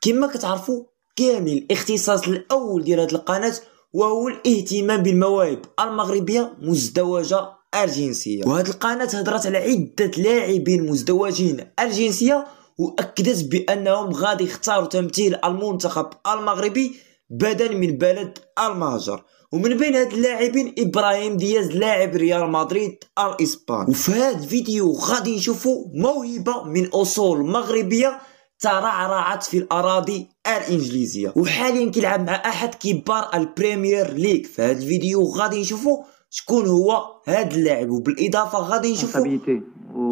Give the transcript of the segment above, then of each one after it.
كما كتعرفوا كامل الاختصاص الاول ديال هذه القناه وهو الاهتمام بالمواهب المغربيه مزدوجه الجنسيه. وهذه القناه هضرت على عده لاعبين مزدوجين الجنسيه واكدت بانهم غادي يختاروا تمثيل المنتخب المغربي بدلا من بلد المهجر. ومن بين هاد اللاعبين ابراهيم دياز لاعب ريال مدريد الاسباني. وفي هذا الفيديو غادي نشوفوا موهبه من اصول مغربيه ترعرعت في الاراضي الانجليزيه وحاليا كيلعب مع احد كبار البريمير ليغ. في هذا الفيديو غادي نشوفوا شكون هو هذا اللاعب وبالاضافه غادي نشوفوا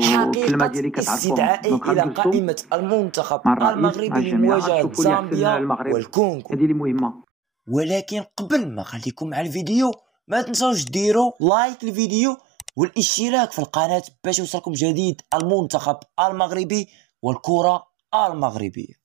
حقيقه استدعائه الى قائمه المنتخب المغربي لمواجهه زامبيا والكونغو. هذه اللي مهمه. ولكن قبل ما خليكم مع الفيديو ما تنسوش ديروا لايك للفيديو والاشتراك في القناه باش يوصلكم جديد المنتخب المغربي والكره المغربيه.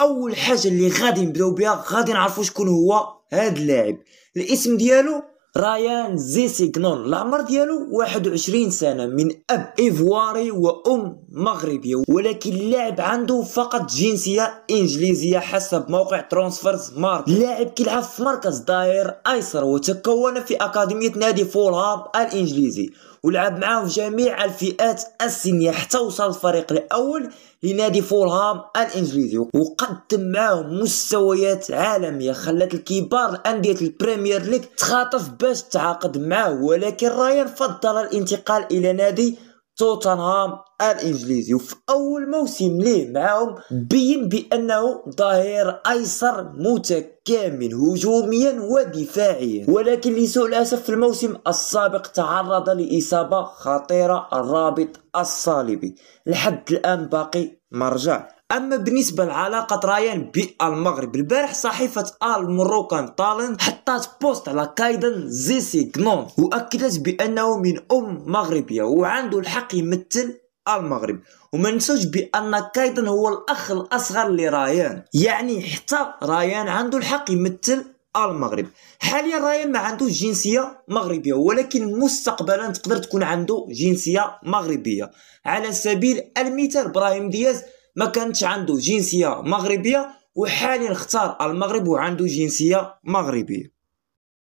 اول حاجه اللي غادي نبداو بها غادي نعرفوا شكون هو هذا اللاعب. الاسم ديالو رايان زيسيغنون، العمر ديالو 21 سنه، من اب ايفواري وام مغربيه، ولكن اللاعب عنده فقط جنسيه انجليزيه حسب موقع ترانسفيرز ماركت. اللاعب كيلعب في مركز ظهير ايسر وتكون في اكاديميه نادي فولهام الانجليزي ولعب معاه في جميع الفئات السنيه حتى وصل الفريق الاول لنادي فولهام الانجليزي وقدم معاه مستويات عالميه خلت الكبار الانديه البريمير ليغ تخاطف باش تعاقد معاه. ولكن رايان فضل الانتقال الى نادي توتنهام الانجليزي وفي اول موسم ليه معهم بين بانه ظهير ايسر متكامل هجوميا ودفاعيا، ولكن لسوء الاسف في الموسم السابق تعرض لاصابه خطيره الرابط الصليبي، لحد الان باقي مرجع. اما بالنسبه لعلاقه رايان بالمغرب، البارح صحيفه المروكان تالنت حطات بوست على كايدن زيسيغنون واكدت بانه من ام مغربيه وعنده الحق يمثل المغرب. وما ننسوش بان كايدن هو الاخ الاصغر لرايان، يعني حتى رايان عنده الحق يمثل المغرب. حاليا رايان ما عندوش جنسيه مغربيه ولكن مستقبلا تقدر تكون عنده جنسيه مغربيه. على سبيل المثال ابراهيم دياز ما كانتش عنده جنسيه مغربيه وحاليا اختار المغرب وعنده جنسيه مغربيه.